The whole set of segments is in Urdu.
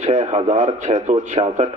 6666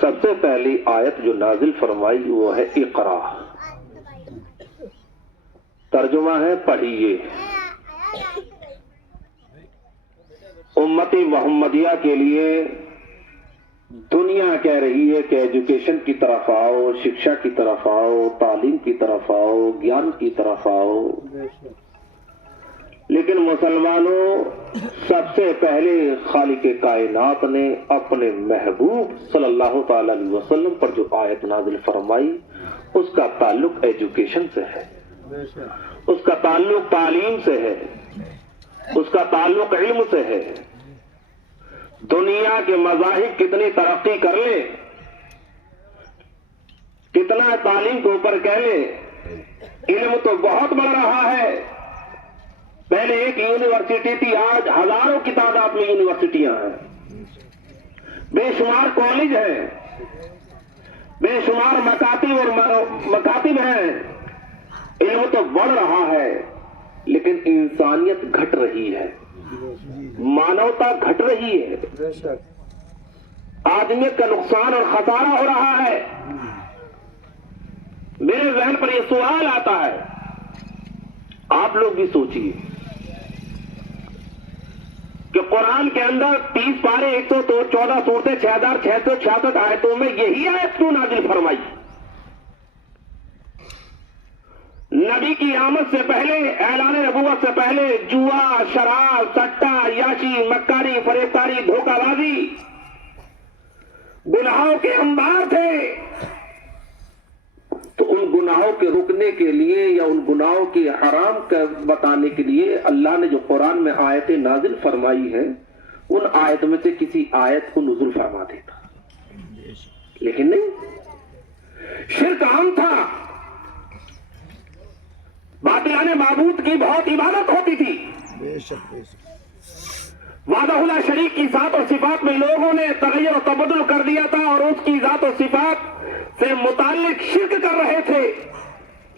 سب سے پہلی آیت جو نازل فرمائی وہ ہے اقرا، ترجمہ ہے پڑھیے۔ امتی محمدیہ کے لیے دنیا کہہ رہی ہے کہ ایجوکیشن کی طرف آؤ، شکشا کی طرف آؤ، تعلیم کی طرف آؤ، گیان کی طرف آؤ، لیکن مسلمانوں سب سے پہلے خالق کائنات نے اپنے محبوب صلی اللہ تعالی علیہ وسلم پر جو آیت نازل فرمائی اس کا تعلق ایجوکیشن سے ہے، اس کا تعلق تعلیم سے ہے، اس کا تعلق علم سے ہے۔ دنیا کے مذاہب کتنی ترقی کر لے، کتنا تعلیم کے اوپر کہہ لے، علم تو بہت بڑھ رہا ہے۔ پہلے ایک یونیورسٹی تھی، آج ہزاروں کی تعداد میں یونیورسٹیاں ہیں، بے شمار کالج ہیں، بے شمار مکاتب ہیں۔ علم تو بڑھ رہا ہے لیکن انسانیت گھٹ رہی ہے، مانوتا گھٹ رہی ہے، آدمیت کا نقصان اور خسارہ ہو رہا ہے۔ میرے ذہن پر یہ سوال آتا ہے، آپ لوگ بھی سوچئے کہ قرآن کے اندر 30 پارے 114 سورتیں 6666 آیتوں میں یہی آیت کیوں نازل فرمائی؟ نبی کی آمد سے پہلے، اعلان نبوت سے پہلے جوا، شراب، سٹا، عیاشی، مکاری، فریبکاری، دھوکہ بازی گناہوں کے انبار تھے۔ تو ان گناہوں کے رکنے کے لیے یا ان گناہوں کے حرام کا بتانے کے لیے اللہ نے جو قرآن میں آیتیں نازل فرمائی ہیں ان آیت میں سے کسی آیت کو نزول فرما دیتا، لیکن نہیں، شرک عام تھا، باطلان معبود کی بہت عبادت ہوتی تھی، وحدہ لا شریک کی ذات اور صفات میں لوگوں نے تغیر و تبدل کر دیا تھا اور اس کی ذات و صفات سے متعلق شرک کر رہے تھے،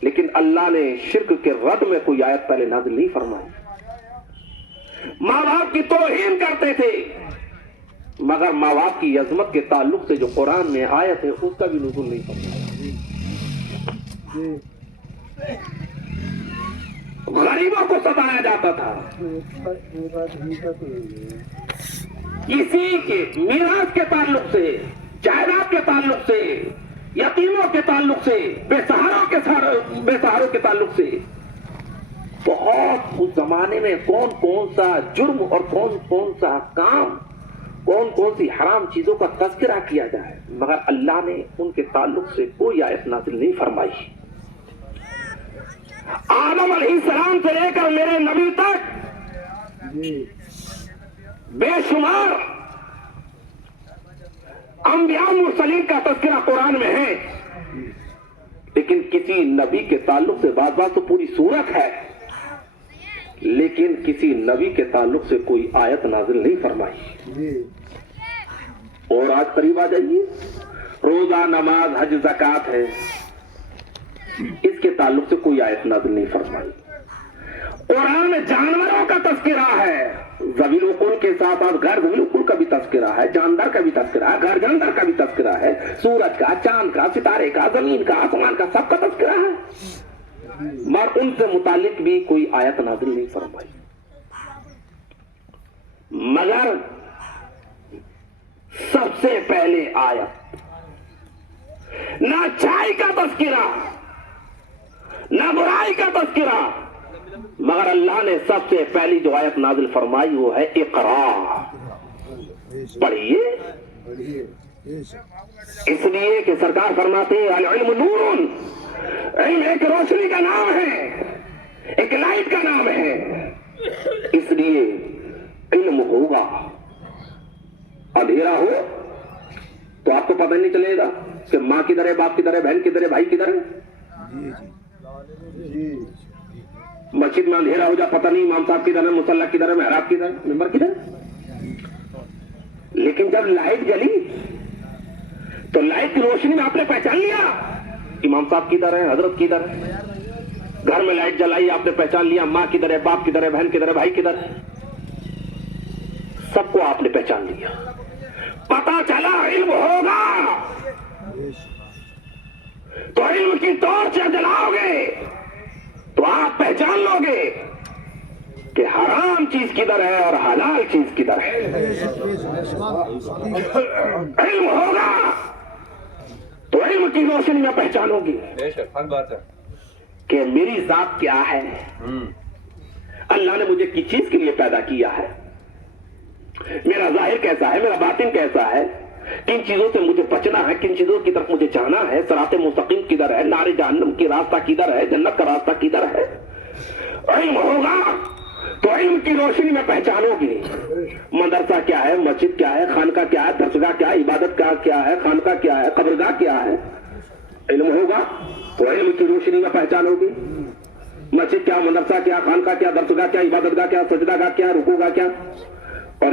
لیکن اللہ نے شرک کے رد میں کوئی آیت پہلے نازل نہیں فرمائی۔ ماں باپ کی توہین کرتے تھے، مگر ماں باپ کی عظمت کے تعلق سے جو قرآن میں آیت ہے اس کا بھی نزول نہیں فرمایا۔ غریبوں کو ستایا جاتا تھا، کسی کے میراث کے تعلق سے، جائیداد کے تعلق سے، یتیموں کے تعلق سے، بے سہاروں کے تعلق سے بہت اس زمانے میں کون کون سا جرم اور کون کون سا کام، کون کون سی حرام چیزوں کا تذکرہ کیا جائے، مگر اللہ نے ان کے تعلق سے کوئی آیت نازل نہیں فرمائی۔ آدم علیہ السلام سے لے کر میرے نبی تک بے شمار انبیاء مرسلین کا تذکرہ قرآن میں ہے، لیکن کسی نبی کے تعلق سے بعض بات تو پوری سورت ہے، لیکن کسی نبی کے تعلق سے کوئی آیت نازل نہیں فرمائی۔ اور آج قریب آ جائیے، روزہ، نماز، حج، زکوٰۃ ہے، اس کے تعلق سے کوئی آیت نازل نہیں فرمائی۔ قرآن میں جانوروں کا تذکرہ ہے، ذوی العقول کے ساتھ ساتھ غیر ذوی العقول کا بھی تذکرہ ہے، جاندار کا بھی تذکرہ ہے، غیر جاندار کا بھی تذکرہ ہے، سورج کا، چاند کا، ستارے کا، زمین کا، آسمان کا، سب کا تذکرہ ہے، مگر ان سے متعلق بھی کوئی آیت نازل نہیں فرمائی۔ مگر سب سے پہلے آیت نہ اچھائی کا تذکرہ نہ برائی کا تذکرہ، مگر اللہ نے سب سے پہلی جو آیت نازل فرمائی وہ ہے اقرا، پڑھیے۔ اس لیے کہ سرکار فرماتے ہیں العلم نور، علم ایک روشنی کا نام ہے، ایک لائٹ کا نام ہے، اس لیے علم ہوگا، اندھیرا ہو تو آپ کو پتہ نہیں چلے گا کہ ماں کدھر ہے، باپ کدھر ہے، بہن کدھر ہے، بھائی کدھر ہے۔ مسجد میں اندھیرا ہو جا، پتہ نہیں امام صاحب کدھر ہے، مصلی کدھر ہے، محراب کدھر ہے، ممبر کدھر ہے۔ لیکن جب لائٹ جلی تو لائٹ کی روشنی میں آپ نے پہچان لیا امام صاحب کدھر ہے، حضرت کدھر ہے۔ گھر میں لائٹ جلائی، آپ نے پہچان لیا ماں کدھر ہے، باپ کدھر ہے، بہن کدھر ہے، بھائی کدھر ہے۔ سب کو آپ نے پہچان لیا. پتا چلا علم ہوگا تو علم کی ٹارچ جلاؤ گے تو آپ پہچان لو گے کہ حرام چیز کدھر ہے اور حلال چیز کدھر ہے. علم ہوگا تو علم کی روشنی میں پہچانو گی کہ میری ذات کیا ہے, اللہ نے مجھے کس چیز کے لیے پیدا کیا ہے, میرا ظاہر کیسا ہے, میرا باطن کیسا ہے, کن چیزوں سے مجھے بچنا ہے, کن چیزوں کی طرف مجھے جانا ہے, صراط مستقیم کدھر ہے, نار جہنم کی راستہ کدھر ہے, جنت کا راستہ کدھر ہے. علم ہوگا تو علم کی روشنی میں پہچانو گی مدرسہ کیا ہے, مسجد کیا ہے, خانقاہ کیا ہے, درسگاہ کیا ہے, عبادت کا کیا ہے, خانقاہ کیا ہے, قبرگاہ کیا ہے. علم ہوگا تو علم کی روشنی میں پہچانو گی مسجد کیا, مدرسہ کیا, خانقاہ کیا, درسگاہ کیا, عبادت گاہ کیا, سجدہ گاہ کیا, رکوع گاہ کیا. اور